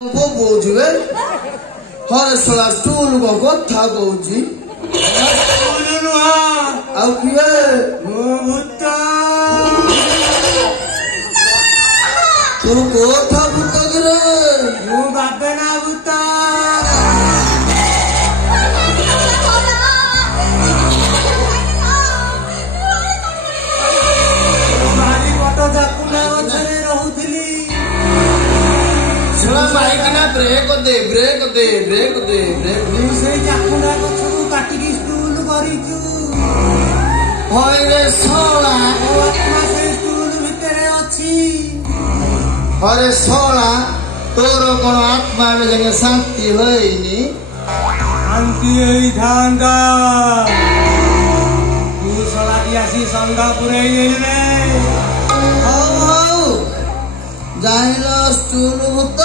ବୁଝିବେ ହରେ ଶଳା ଷ୍ଟୁଲ କଣ କଥା କହୁଛି ଆଉ କିଏ ମୁଁ ଭୂତ ତୁ କୋଥା ଭୂତ କିରେ ମୁଁ ବାବେନା ଭୂତ ଭାରି ବଟ ଜାକୁଣ୍ଡା ଗଛରେ ରହୁଥିଲି ବ୍ରେକ ଦେ ବ୍ରେକ ଦେ ବ୍ରେକ ଦେ ବ୍ରେକ ମୁଁ ସେଇ ଜାକୁଣ୍ଡା ଗଛକୁ କାଟିକି ଷ୍ଟୁଲ କରିଛୁ ହଇରେ ଶଳା ମୋ ଆତ୍ମା ସେଇ ଷ୍ଟୁଲ ଭିତରେ ଅଛି ହରେ ଶଳା ତୋର କଣ ଆତ୍ମା ଏବେ ଯାକେ ଶାନ୍ତି ହୋଇନି ଶାନ୍ତି ହେଇଥାନ୍ତା ତୁ ଶଳାଟି ଆସି ସଙ୍ଗା ପୁରେଇ ଦେଲେ ହଉ ହଉ ଜାଣିଲ ଷ୍ଟୁଲ ଭୂତ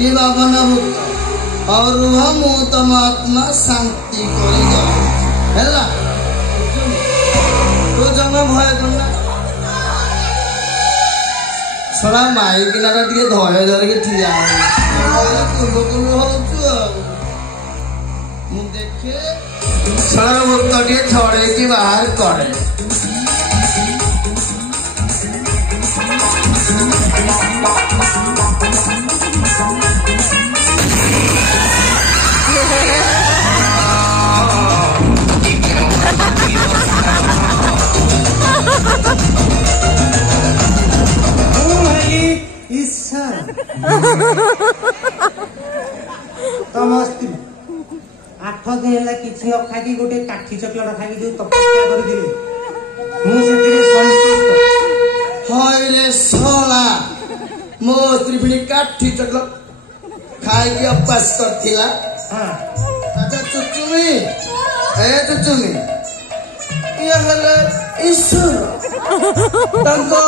कि बाबन भूत और रुह मु तम आत्मा शांति करा तो जमा भय करना सला माइक ना टे धरे धरिक ठिया कुलु कुलु हो देखे सला भूत टे छड़े कि बाहर करे तम स्त्री 8 दिन है कि न खाई गोटे काठी चकलेट खाई जो तपस्या मो स्त्री काठी चकलेट खाई अभ्यास करथिला अच्छा चुचुमी ए चुचुमी ये हले ईश्वर तंको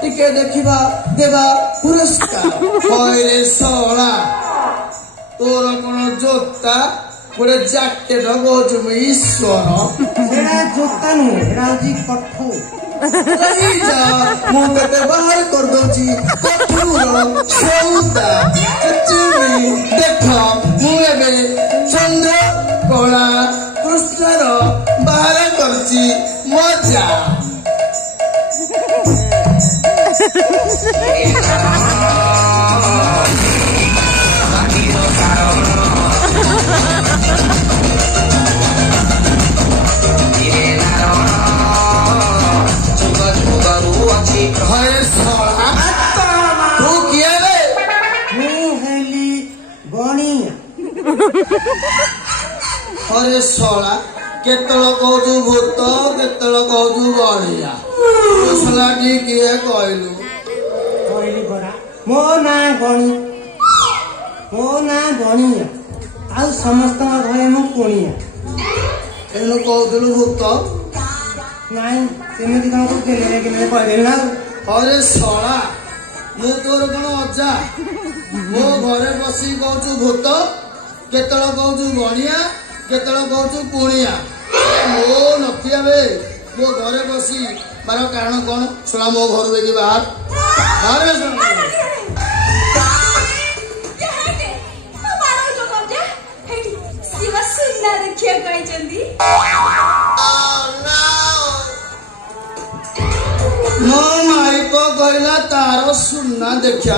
टिके देखिबा देवा पुरस्कार होइरे सोला तोर कोन जोता गोटे जैकेट गोचु ईश्वर सेडा जोता नु एडा जी कठु रही जा मु कते बाहर कर दोची कठुर सौदा चुचुमी देखो मु एबे चंद्र कोला कृष्णर बाहर करची मजा अरे शला केतल कहू भूत केतल कहू गणिया शलाटी किए कहलु मो ना गणी मो ना गणिया आ समस्त घरे मु कोणिया एनु कहलु भूत नाई सेमिति कम करते कि कहदेली ना अरे शला मु तोर कौन अजा मो घरे बसी कहू भूत केतल कहू गणिया केतल कहू कुणिया मो नथिया बे मो घरे बसी बार कारण कौन सुना मो घर देखी बाहर मो माइक कहला तार सुना देखा